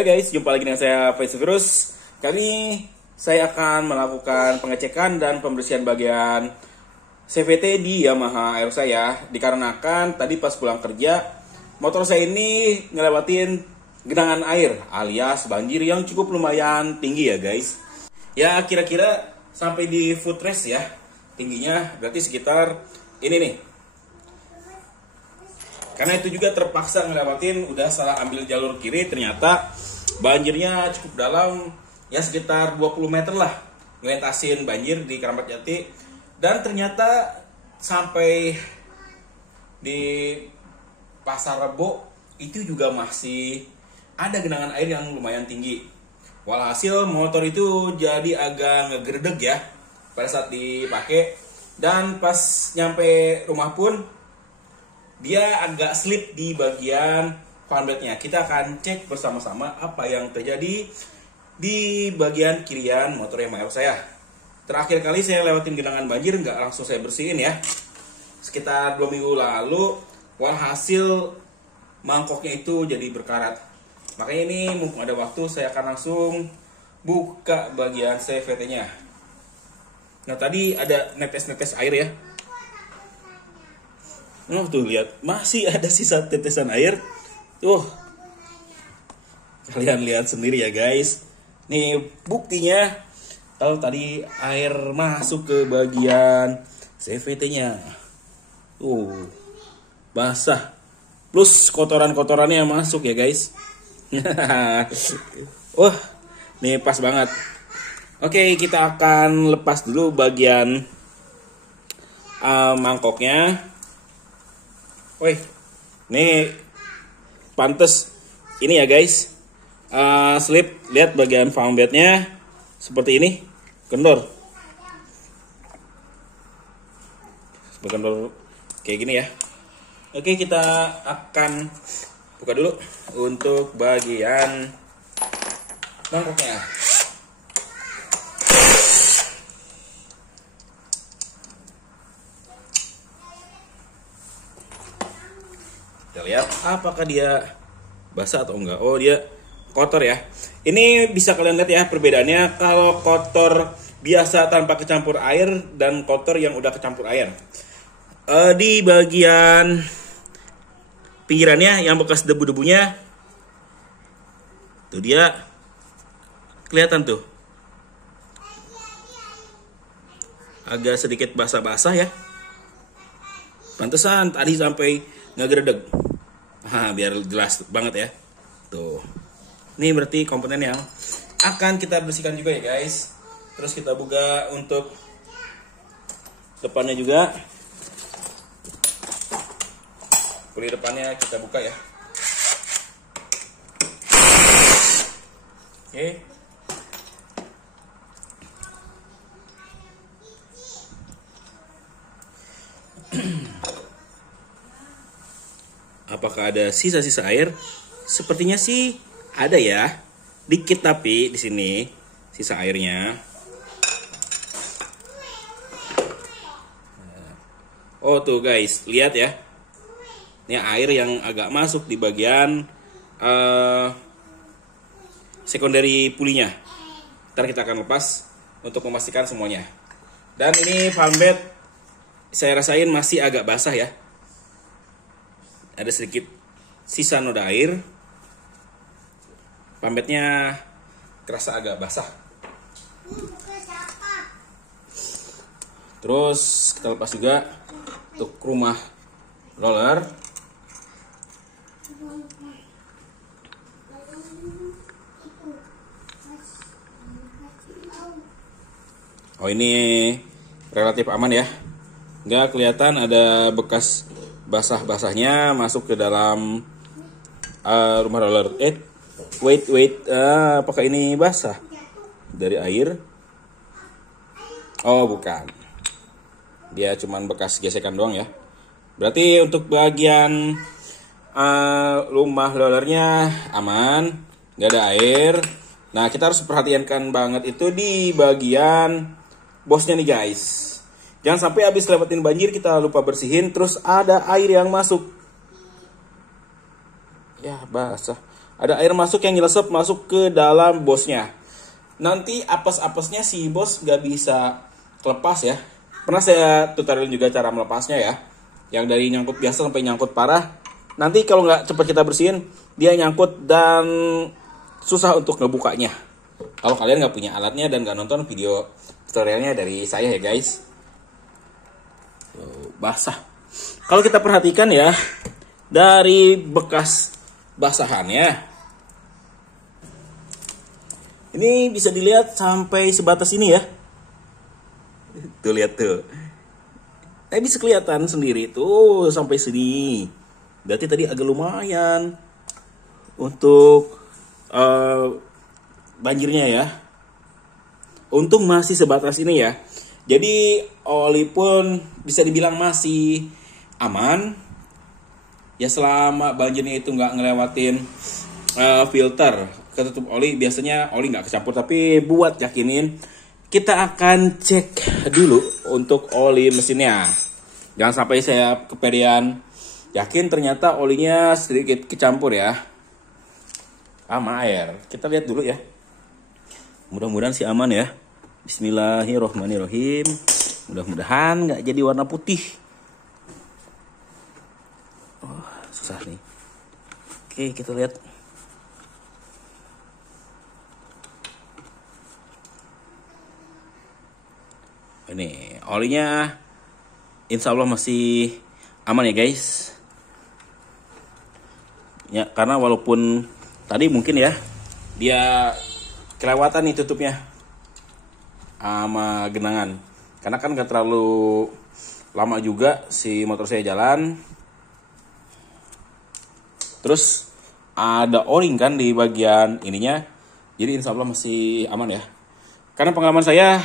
Halo guys, jumpa lagi dengan saya Virus. Kali ini saya akan melakukan pengecekan dan pembersihan bagian CVT di Yamaha Aero saya. Dikarenakan tadi pas pulang kerja, motor saya ini ngelewatin genangan air alias banjir yang cukup lumayan tinggi ya guys. Ya kira-kira sampai di footrest ya. Tingginya berarti sekitar ini nih. Karena itu juga terpaksa ngelewatin, udah salah ambil jalur kiri, ternyata banjirnya cukup dalam, ya sekitar 20 meter lah ngelentasin banjir di Keramat Jati. Dan ternyata sampai di Pasar Rebo itu juga masih ada genangan air yang lumayan tinggi. Walhasil motor itu jadi agak ngegerdeg ya pada saat dipakai. Dan pas nyampe rumah pun dia agak slip di bagian fanbladnya. Kita akan cek bersama-sama apa yang terjadi di bagian kirian motor Yamaha saya. Terakhir kali saya lewatin genangan banjir, nggak langsung saya bersihin ya. Sekitar 2 minggu lalu, walhasil mangkoknya itu jadi berkarat. Makanya ini mumpung ada waktu, saya akan langsung buka bagian CVT-nya. Nah tadi ada netes-netes air ya. Oh tuh lihat, masih ada sisa tetesan air. Tuh, kalian lihat sendiri ya guys. Nih buktinya kalau tadi air masuk ke bagian CVT-nya. Basah. Plus kotoran-kotorannya yang masuk ya guys. Wah, nih pas banget. Oke, kita akan lepas dulu bagian mangkoknya. Woi, nih pantes ini ya guys, slip. Lihat bagian fanbladnya seperti ini, kendor kayak gini ya. Oke, kita akan buka dulu untuk bagian mangkoknya. Kita lihat apakah dia basah atau enggak. Oh, dia kotor ya. Ini bisa kalian lihat ya perbedaannya kalau kotor biasa tanpa kecampur air dan kotor yang udah kecampur air. Di bagian pinggirannya yang bekas debu-debunya tuh dia kelihatan tuh. Agak sedikit basah-basah ya. Pantesan tadi sampai ngegredeg. Biar jelas banget ya. Tuh. Ini berarti komponen yang akan kita bersihkan juga ya guys. Terus kita buka untuk depannya juga. Puli depannya kita buka ya. Oke. Apakah ada sisa-sisa air? Sepertinya sih ada ya. Dikit tapi di sini sisa airnya. Oh tuh guys, lihat ya. Ini air yang agak masuk di bagian secondary pulinya. Ntar kita akan lepas untuk memastikan semuanya. Dan ini fanblade saya rasain masih agak basah ya. Ada sedikit sisa noda air. Fanbladenya kerasa agak basah. Terus kita lepas juga untuk rumah roller. Oh ini relatif aman ya. Nggak kelihatan ada bekas basah-basahnya masuk ke dalam rumah roller. Wait, apakah ini basah dari air? Oh bukan, dia cuman bekas gesekan doang ya. Berarti untuk bagian rumah rollernya aman, nggak ada air. Nah kita harus perhatikan banget itu di bagian bosnya nih guys. Jangan sampai habis lewatin banjir kita lupa bersihin terus ada air yang masuk. Ya basah. Ada air masuk yang nyelesep masuk ke dalam bosnya. Nanti apes-apesnya si bos nggak bisa lepas ya. Pernah saya tutorial juga cara melepasnya ya. Yang dari nyangkut biasa sampai nyangkut parah. Nanti kalau nggak cepat kita bersihin, dia nyangkut dan susah untuk ngebukanya. Kalau kalian nggak punya alatnya dan nggak nonton video tutorialnya dari saya ya guys. Basah. Kalau kita perhatikan ya, dari bekas basahannya, ini bisa dilihat sampai sebatas ini ya. Tuh lihat tuh. Bisa kelihatan sendiri tuh sampai sini. Berarti tadi agak lumayan untuk banjirnya ya. Untung masih sebatas ini ya. Jadi oli pun bisa dibilang masih aman. Ya selama banjirnya itu nggak ngelewatin filter ketutup oli, biasanya oli nggak kecampur. Tapi buat yakinin, kita akan cek dulu untuk oli mesinnya. Jangan sampai saya kepedean yakin ternyata olinya sedikit kecampur ya sama air. Kita lihat dulu ya. Mudah-mudahan sih aman ya. Bismillahirrohmanirrohim. Mudah-mudahan nggak jadi warna putih. Oh, susah nih. Oke, kita lihat. Ini olinya insya Allah masih aman ya guys. Ya, karena walaupun tadi mungkin ya dia kelewatan nih tutupnya sama genangan. Karena kan gak terlalu lama juga si motor saya jalan. Terus ada o-ring kan di bagian ininya. Jadi insya Allah masih aman ya. Karena pengalaman saya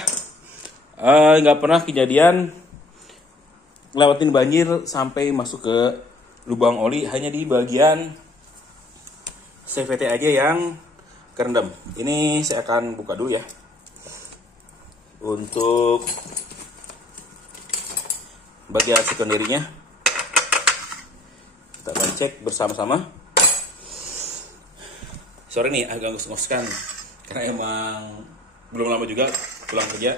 nggak pernah kejadian lewatin banjir sampai masuk ke lubang oli. Hanya di bagian CVT aja yang kerendam. Ini saya akan buka dulu ya. Untuk bagian sekunderinya kita akan cek bersama-sama. Sorry nih agak ngos-ngoskan karena emang belum lama juga pulang kerja.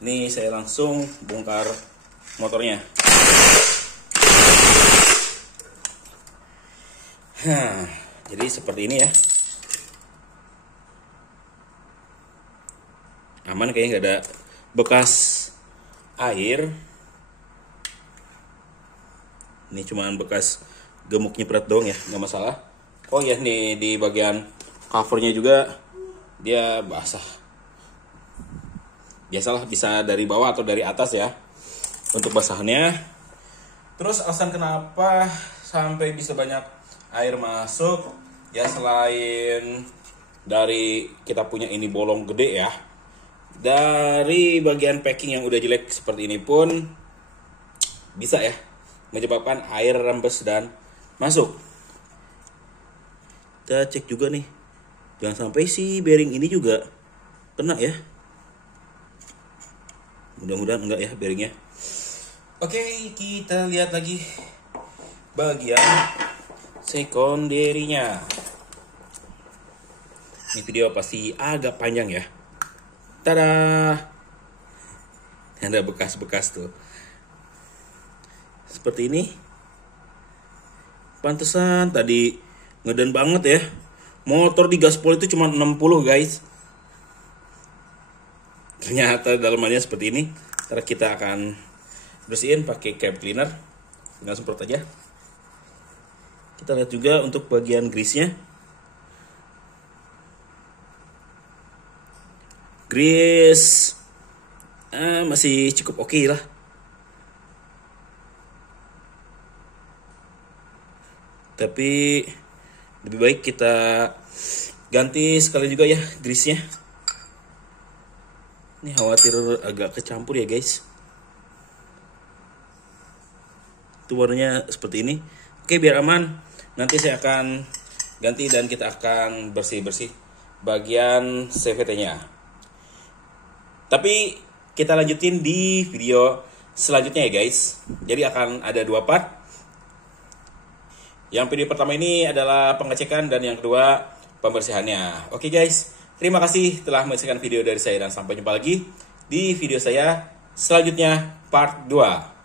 Ini saya langsung bongkar motornya. Jadi seperti ini ya. Aman, kayaknya nggak ada bekas air. Ini cuman bekas gemuk nyiprat doang ya, nggak masalah. Oh ya, nih di bagian covernya juga dia basah. Biasalah bisa dari bawah atau dari atas ya untuk basahannya. Terus alasan kenapa sampai bisa banyak air masuk ya, selain dari kita punya ini bolong gede ya, dari bagian packing yang udah jelek seperti ini pun bisa ya menyebabkan air rembes dan masuk. Kita cek juga nih, jangan sampai si bearing ini juga kena ya. Mudah-mudahan enggak ya bearingnya. Oke, kita lihat lagi bagian sekunderinya. Ini video pasti agak panjang ya. Tada! Ada bekas-bekas tuh. Seperti ini. Pantesan tadi ngeden banget ya. Motor di gaspol itu cuma 60 guys. Ternyata dalamannya seperti ini. Ntar kita akan bersihin pakai cab cleaner. Tinggal semprot aja. Kita lihat juga untuk bagian grease-nya. Grease masih cukup oke lah. Tapi lebih baik kita ganti sekali juga ya grease-nya. Ini khawatir agak kecampur ya guys. Itu warnanya seperti ini. Oke, biar aman, nanti saya akan ganti dan kita akan bersih-bersih bagian CVT-nya. Tapi kita lanjutin di video selanjutnya ya guys. Jadi akan ada 2 part. Yang video pertama ini adalah pengecekan dan yang kedua pembersihannya. Oke guys, terima kasih telah menyaksikan video dari saya dan sampai jumpa lagi di video saya selanjutnya part 2.